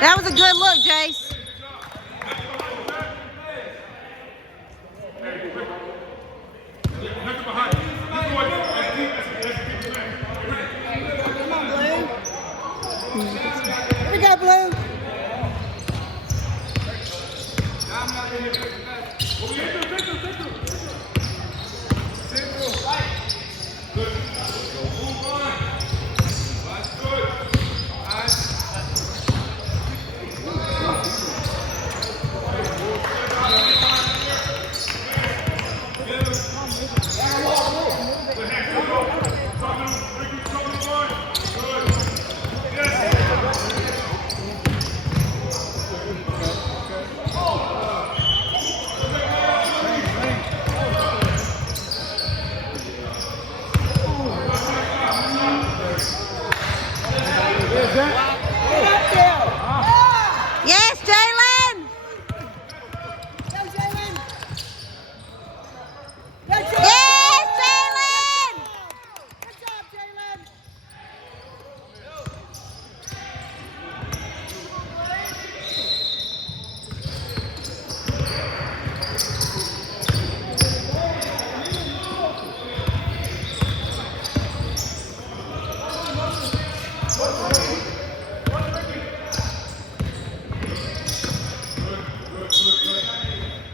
That was a good look, Jace. Here we go, Blue. Yes, Jalen. Go, Jalen. Go, Jalen. Yes, Jalen. Good job, Jalen.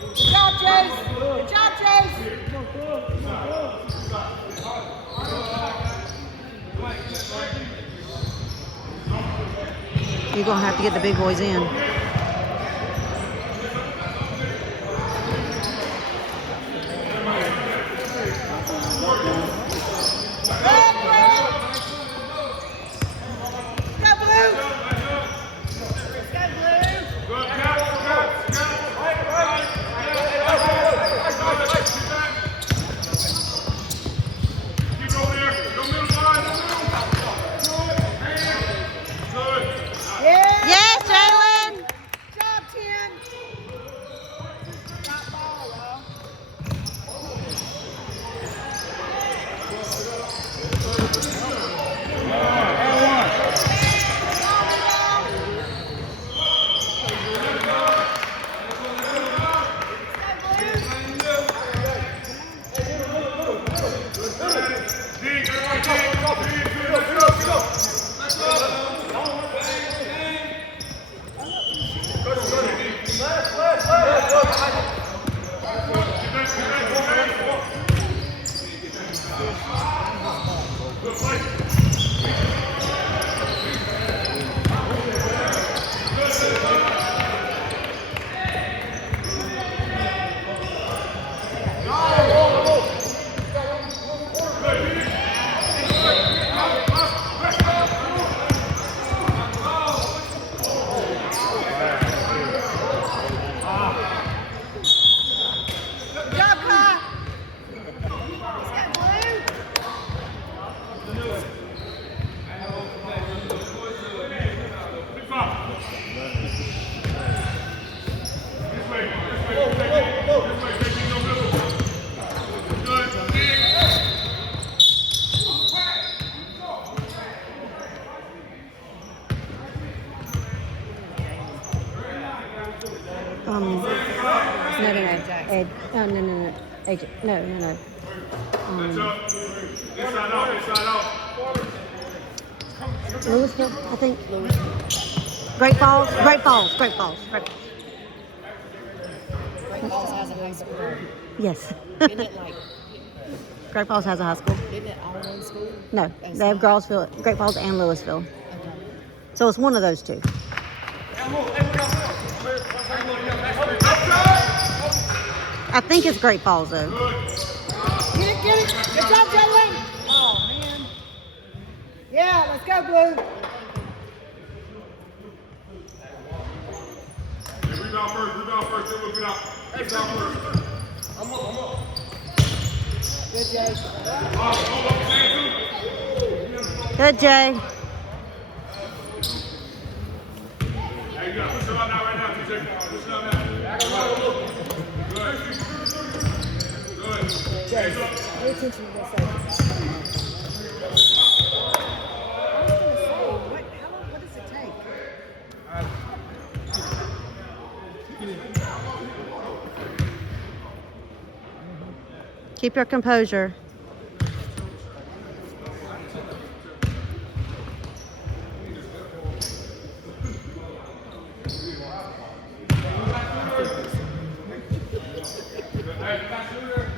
Good job, Chase. Good job, Chase. You're going to have to get the big boys in. Go, Blue. Let's go, Blue. Yeah. Yes, Jalen. Good job, Tim. Got ball, y'all. Good job, Kai. Let's go, Blue. No. Ed. No. AJ. No. Louisville, I think. Great Falls. Great Falls has a high school. Yes. Isn't it like, Great Falls has a high school. isn't it all one school? No, they have Great Falls and Louisville. Okay. So it's one of those two. I think it's Great Falls though. Get it. Good job, Jalen. Oh, man. Yeah, let's go, Blue. Rebound first, then we'll get out. Rebound first. I'm up. Good, Jay. Good, Jay. Hey, you got to push it out now, right now, TJ. Push it out now. Good. Jay, pay attention to this second. I was going to say, what does it take? Keep your composure. Hey,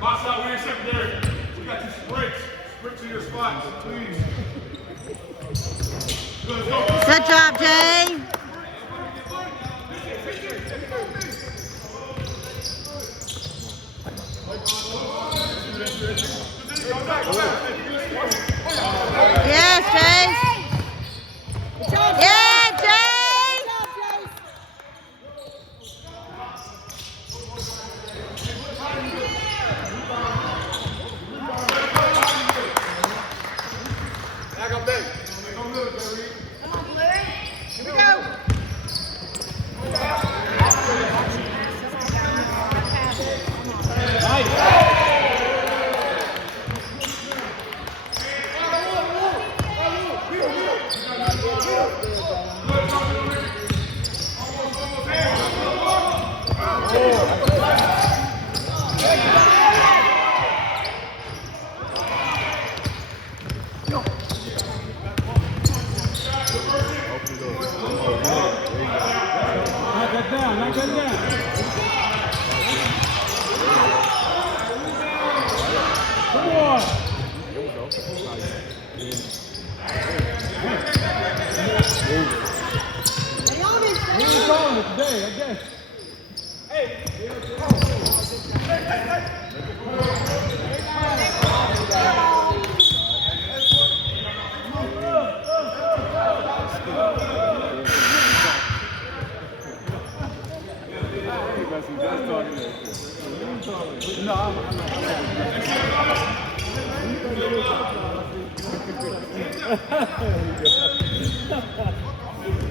box out, we're in secondary. We got you sprints. Sprint to your spots, please. Let's go. Good job, Jay. Yes, Jay. Good job, Yeah, Good Jay. job, Chase. Back up there. Here we go.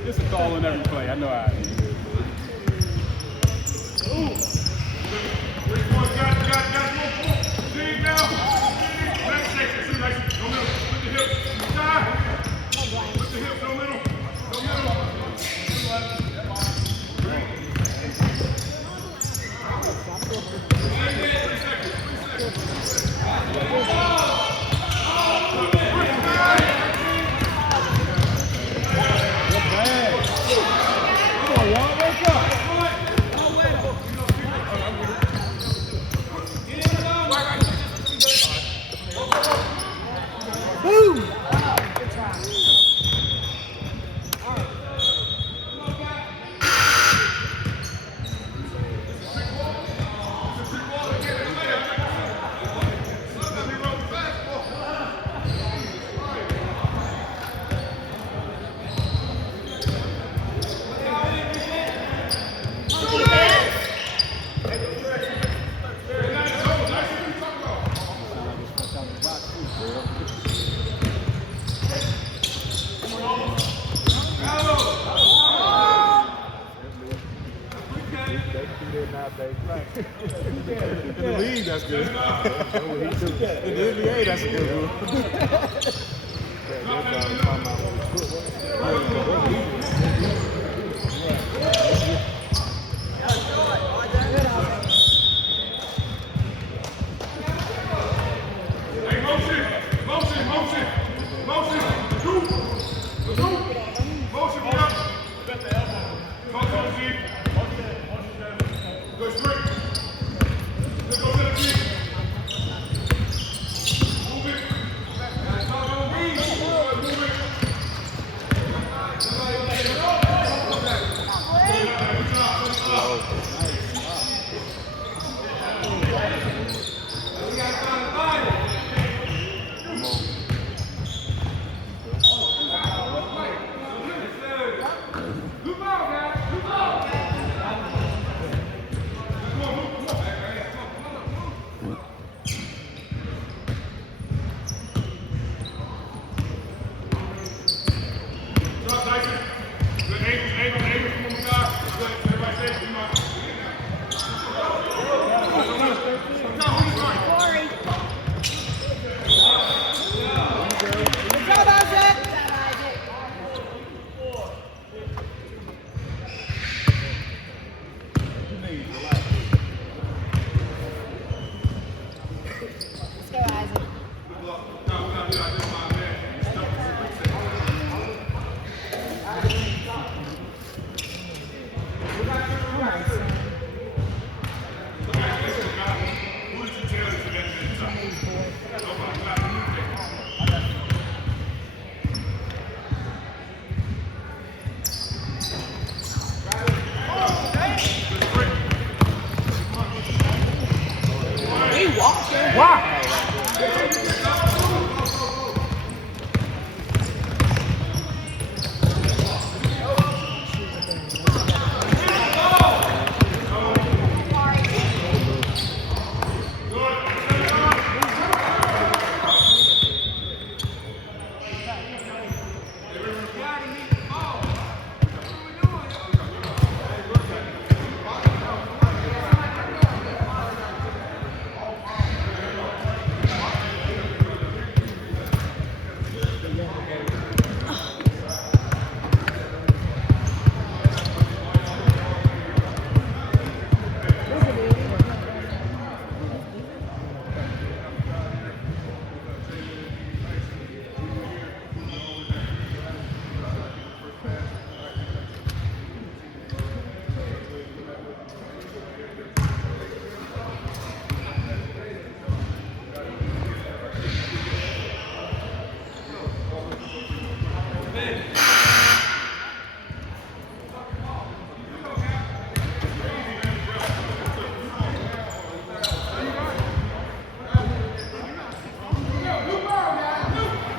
It's a call on every play. I know how it is. In the league, that's good. In the NBA, that's a good one.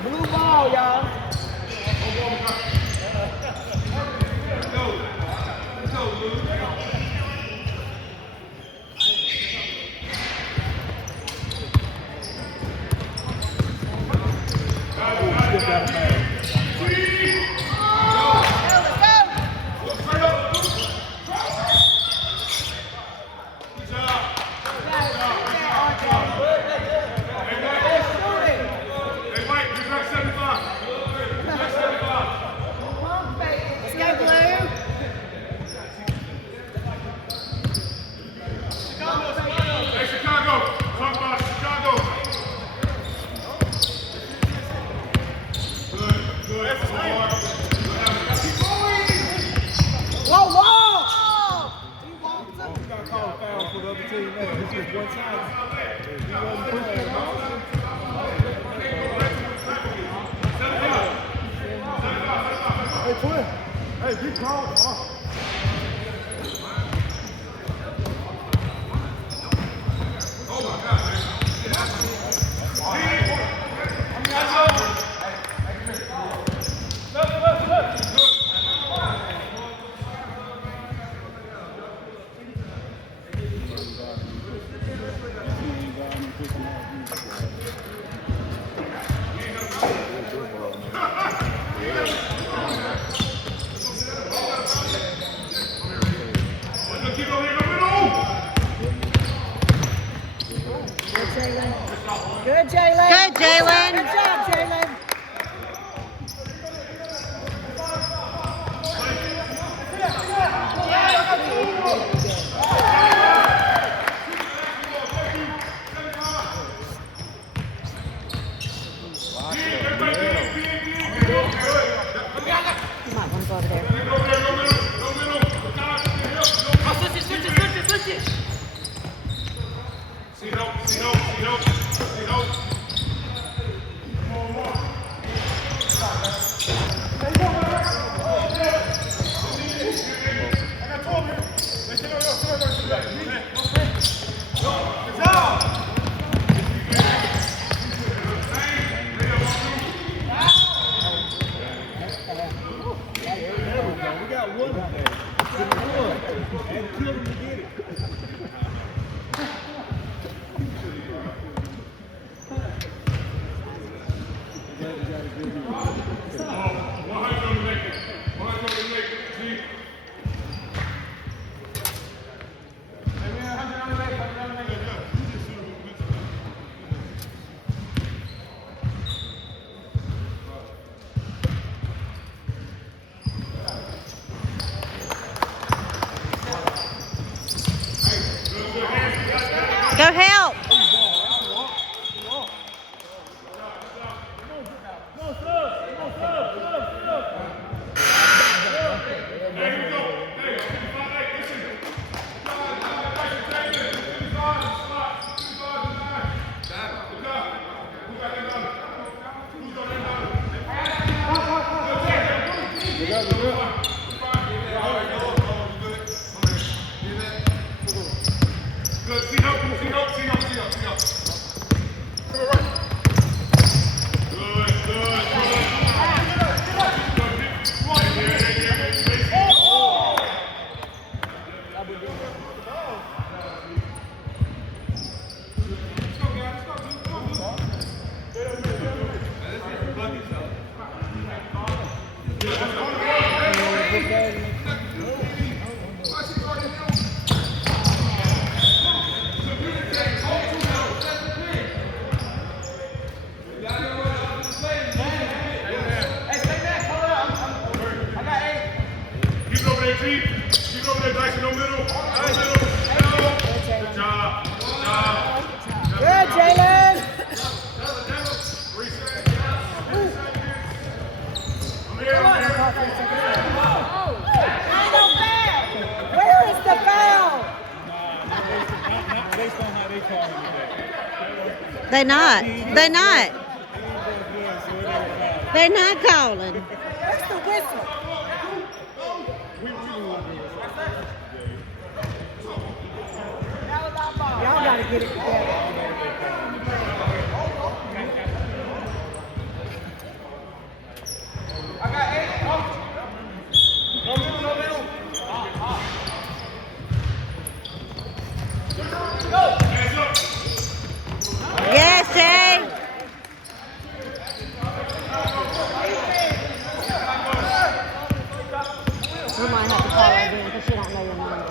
Blue ball, y'all. Hey, Mike, you got 75. You got 75. Let's go, Blue. Hey, Chicago. Talk about it, Chicago. Good. That's hard. Whoa, whoa! He walked up. You got to call a foul for the other team now. It's just one time. He wasn't playing, no? Hey, Twin. Hey, big call. Keep over here in the middle. Good, Jalen. Good, Jalen. Good job, Jalen. You might want to go over there. See help. We got one of them. And killed him to get it. Go help. Good. See help. Keep over there, Chief. Keep over there, Dyson. No middle. No middle. Good job. Good, Jalen. Where is the foul? Based on how they call him today. They're not calling. Where's the whistle? Y'all gotta get it together. Yes, Jay. We might have to call her again because she don't know your number.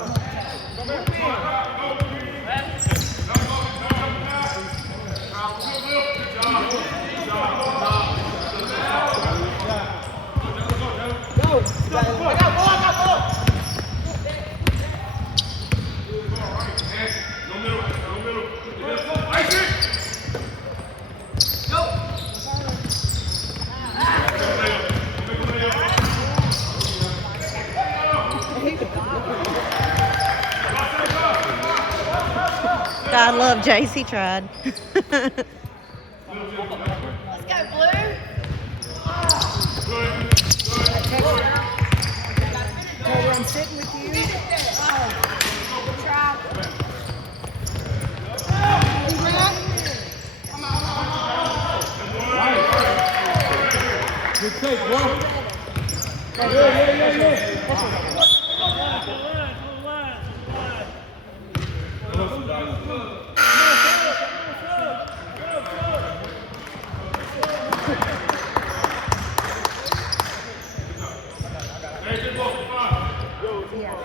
God love Jace, he tried. Let's go, Blue. Told her I'm sitting with you. Good try. Good take, bro. Yeah.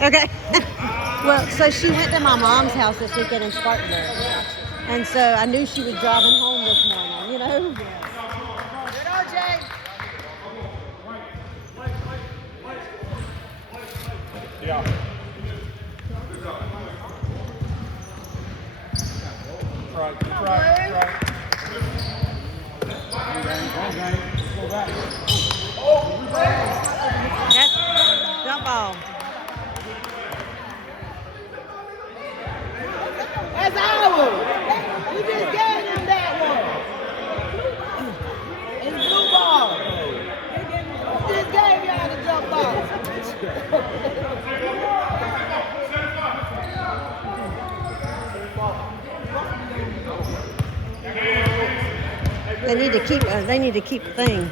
Okay. Well, so she went to my mom's house this weekend in Spartanburg. And so I knew she was driving home this morning, you know? Good RJ. Yeah. Right. Go back. That's jump ball. That's ours. You just gave him that one. It's blue ball. You just gave y'all the jump ball. They need to keep the thing.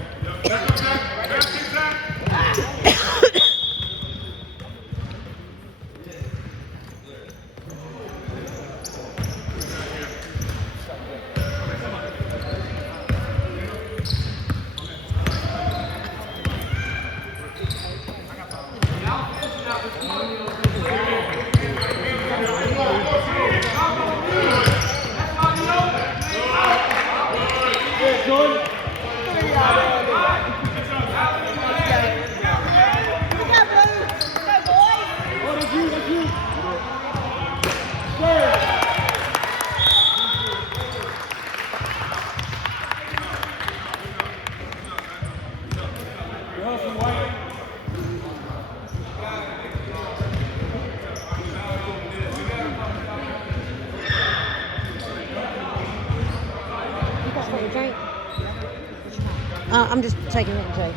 I'm just taking it, Jay.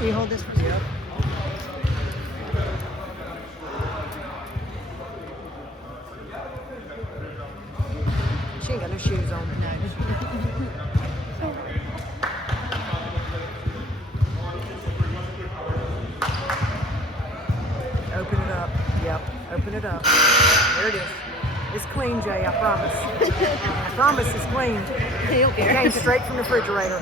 Will you hold this for me? She ain't got no shoes on. Open it up. Yep. Open it up. There it is. It's clean, Jay. I promise. I promise it's clean. He'll It came straight from the refrigerator.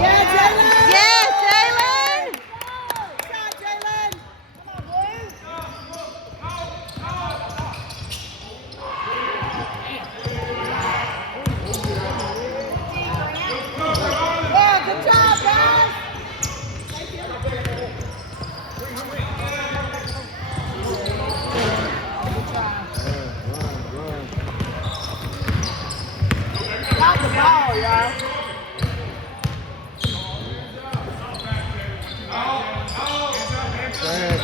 Yeah, Jalen! Yes, Jalen! Come on, Jalen! Yeah, good job, guys! Got the ball, y'all. Go ahead.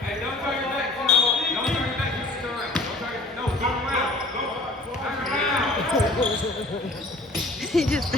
Hey, don't turn your back. Don't turn your back. Keep stirring. No, go around. Turn around. He just.